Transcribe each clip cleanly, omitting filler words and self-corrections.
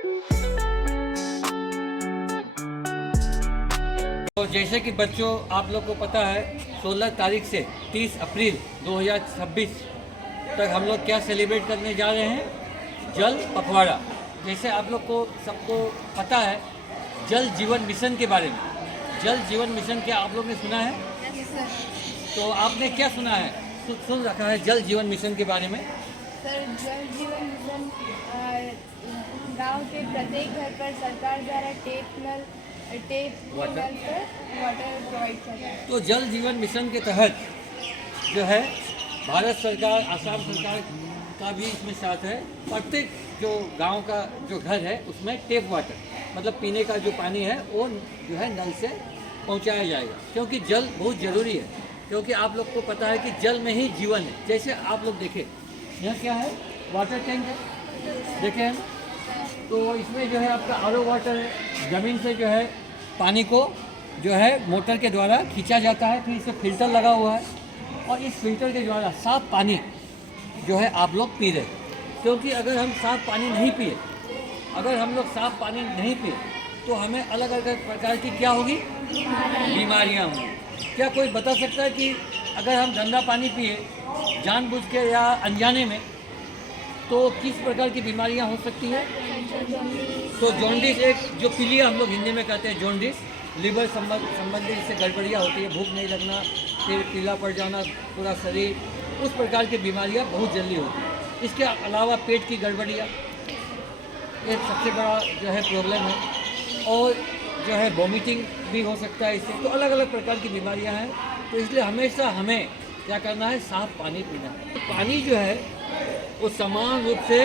तो जैसे कि बच्चों आप लोग को पता है 16 तारीख से 30 अप्रैल 2026 तक हम लोग क्या सेलिब्रेट करने जा रहे हैं, जल पखवाड़ा। जैसे आप लोग को सबको पता है जल जीवन मिशन के बारे में। जल जीवन मिशन क्या आप लोग ने सुना है? तो आपने क्या सुना है, सुन रखा है जल जीवन मिशन के बारे में? सर, जल जीवन मिशन गांव के प्रत्येक घर पर सरकार द्वारा टेप नल पर वाटर प्रोवाइड कर रहा है। तो जल जीवन मिशन के तहत जो है भारत सरकार, आसाम सरकार का भी इसमें साथ है। प्रत्येक जो गांव का जो घर है उसमें टेप वाटर मतलब पीने का जो पानी है वो जो है नल से पहुंचाया जाएगा, क्योंकि जल बहुत ज़रूरी है। क्योंकि आप लोग को पता है कि जल में ही जीवन है। जैसे आप लोग देखें यह क्या है, वाटर टैंक है, देखें हम। तो इसमें जो है आपका आरओ वाटर है, ज़मीन से जो है पानी को जो है मोटर के द्वारा खींचा जाता है, फिर इसे फिल्टर लगा हुआ है और इस फिल्टर के द्वारा साफ़ पानी जो है आप लोग पी रहे। क्योंकि अगर हम साफ़ पानी नहीं पिए, अगर हम लोग साफ़ पानी नहीं पिए तो हमें अलग अलग प्रकार की क्या होगी, बीमारियाँ होंगी। क्या कोई बता सकता है कि अगर हम गंदा पानी पिए जानबूझ के या अनजाने में तो किस प्रकार की बीमारियां हो सकती हैं? तो जॉन्डिस, एक जो पीलिया हम लोग हिंदी में कहते हैं जॉन्डिस, लीवर संबंधी इससे गड़बड़ियाँ होती है, भूख नहीं लगना, फिर पीला पड़ जाना पूरा शरीर, उस प्रकार की बीमारियां बहुत जल्दी होती हैं। इसके अलावा पेट की गड़बड़ियाँ एक सबसे बड़ा जो है प्रॉब्लम है, और जो है वॉमिटिंग भी हो सकता है इससे। तो अलग अलग प्रकार की बीमारियाँ हैं। तो इसलिए हमेशा हमें क्या करना है, साफ़ पानी पीना है। तो पानी जो है वो समान रूप से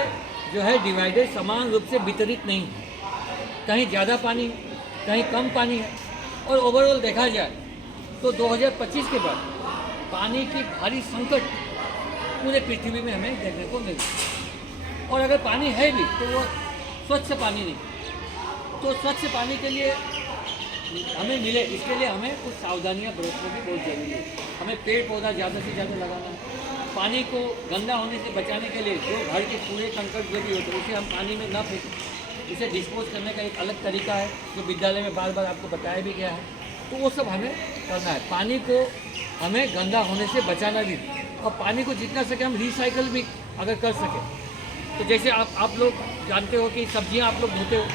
जो है डिवाइडेड, समान रूप से वितरित नहीं है। कहीं ज़्यादा पानी, कहीं कम पानी है। और ओवरऑल देखा जाए तो 2025 के बाद पानी की भारी संकट पूरे पृथ्वी में हमें देखने को मिलता है। और अगर पानी है भी तो वो स्वच्छ पानी नहीं। तो स्वच्छ पानी के लिए हमें मिले, इसके लिए हमें कुछ सावधानियां बरतना भी बहुत जरूरी है। हमें पेड़ पौधा ज़्यादा से ज़्यादा लगाना है। पानी को गंदा होने से बचाने के लिए जो घर के कूड़े कंकड़ जो भी होते हैं उसे हम पानी में न फेंकें। उसे डिस्पोज करने का एक अलग तरीका है जो विद्यालय में बार बार आपको बताया भी गया है। तो वो सब हमें करना है। पानी को हमें गंदा होने से बचाना भी, और पानी को जितना सके हम रिसाइकल भी अगर कर सकें। तो जैसे आप लोग जानते हो कि सब्जियाँ आप लोग धोते हो,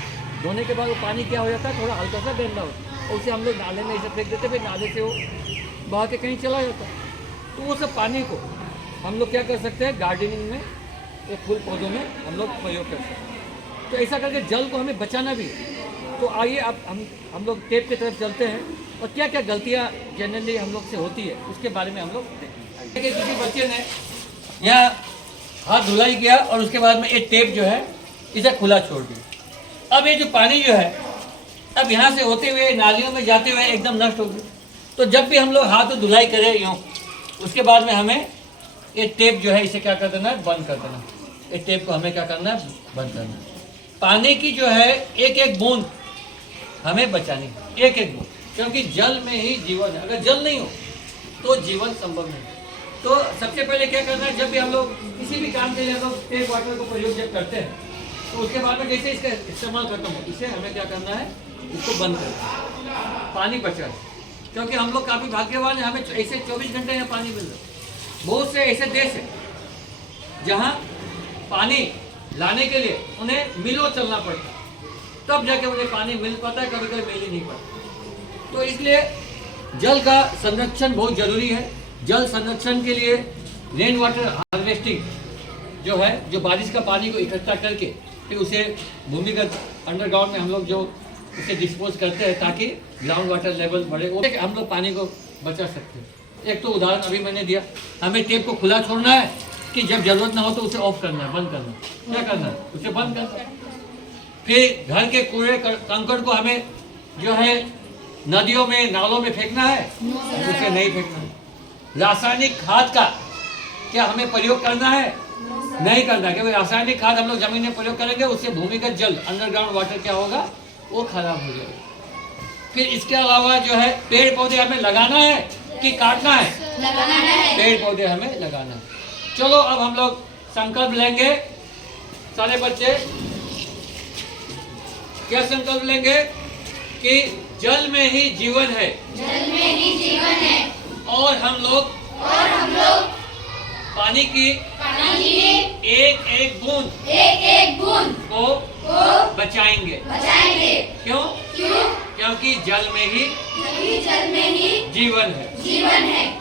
धोने के बाद वो पानी क्या हो जाता है, थोड़ा हल्का सा गंदा होता है, और उसे हम लोग नाले में ऐसे फेंक देते, फिर नाले से वो बहा के कहीं चला जाता है। तो वो सब पानी को हम लोग क्या कर सकते हैं, गार्डनिंग में या फूल पौधों में हम लोग प्रयोग कर सकते हैं। तो ऐसा करके जल को हमें बचाना भी है। तो आइए अब हम लोग टेप की तरफ चलते हैं और क्या क्या गलतियाँ जनरली हम लोग से होती है उसके बारे में हम लोग देखेंगे। किसी बच्चे ने यहाँ हाथ धुलाई किया और उसके बाद में ये टेप जो है इसे खुला छोड़ दिया। अब ये जो पानी जो है अब यहाँ से होते हुए नालियों में जाते हुए एकदम नष्ट हो गई। तो जब भी हम लोग हाथ धुलाई करें यूँ, उसके बाद में हमें ये टेप जो है इसे क्या कर देना है, बंद कर देना। ये टेप को हमें क्या करना है, बंद करना है। पानी की जो है एक एक बूंद हमें बचानी है, एक एक बूंद, क्योंकि जल में ही जीवन है। अगर जल नहीं हो तो जीवन संभव नहीं। तो सबसे पहले क्या करना है, जब भी हम लोग किसी भी काम के लिए हम लोग टेप वाटर को प्रयोग जब करते हैं तो उसके बाद में जैसे इसका इस्तेमाल खत्म हो, इसे हमें क्या करना है, इसको बंद करना, पानी बचाना। क्योंकि हम लोग काफ़ी भाग्यवान हैं, हमें ऐसे 24 घंटे यहाँ पानी मिल रहा है। बहुत से ऐसे देश हैं जहाँ पानी लाने के लिए उन्हें मिलों चलना पड़ता है, तब जाके उन्हें पानी मिल पाता है, कभी कभी मिल ही नहीं पाता। तो इसलिए जल का संरक्षण बहुत ज़रूरी है। जल संरक्षण के लिए रेन वाटर हार्वेस्टिंग जो है, जो बारिश का पानी को इकट्ठा करके फिर उसे भूमिगत अंडरग्राउंड में हम लोग जो उसे डिस्पोज करते हैं ताकि ग्राउंड वाटर लेवल बढ़े, वो हम लोग पानी को बचा सकते हैं। एक तो उदाहरण अभी मैंने दिया, हमें टेप को खुला छोड़ना है कि जब जरूरत ना हो तो उसे ऑफ करना है, बंद करना है। क्या करना है, उसे बंद करना है। फिर घर के कूड़े कंकड़ को हमें जो है नदियों में नालों में फेंकना है, उसे नहीं फेंकना है। रासायनिक खाद का क्या हमें प्रयोग करना है, नहीं करना, क्योंकि रासायनिक खाद हम लोग जमीन में प्रयोग करेंगे उससे भूमिगत जल अंडरग्राउंड वाटर क्या होगा, वो खराब हो जाएगा। फिर इसके अलावा जो है पेड़ पौधे हमें लगाना है कि काटना है, लगाना है। पेड़ पौधे हमें लगाना है। चलो अब हम लोग संकल्प लेंगे सारे बच्चे। क्या संकल्प लेंगे कि जल में ही जीवन है, जल में ही जीवन है, और हम लोग पानी की एक एक बूंद को बचाएंगे। क्यों? क्योंकि जल में ही जल में ही जीवन है। जीवन है।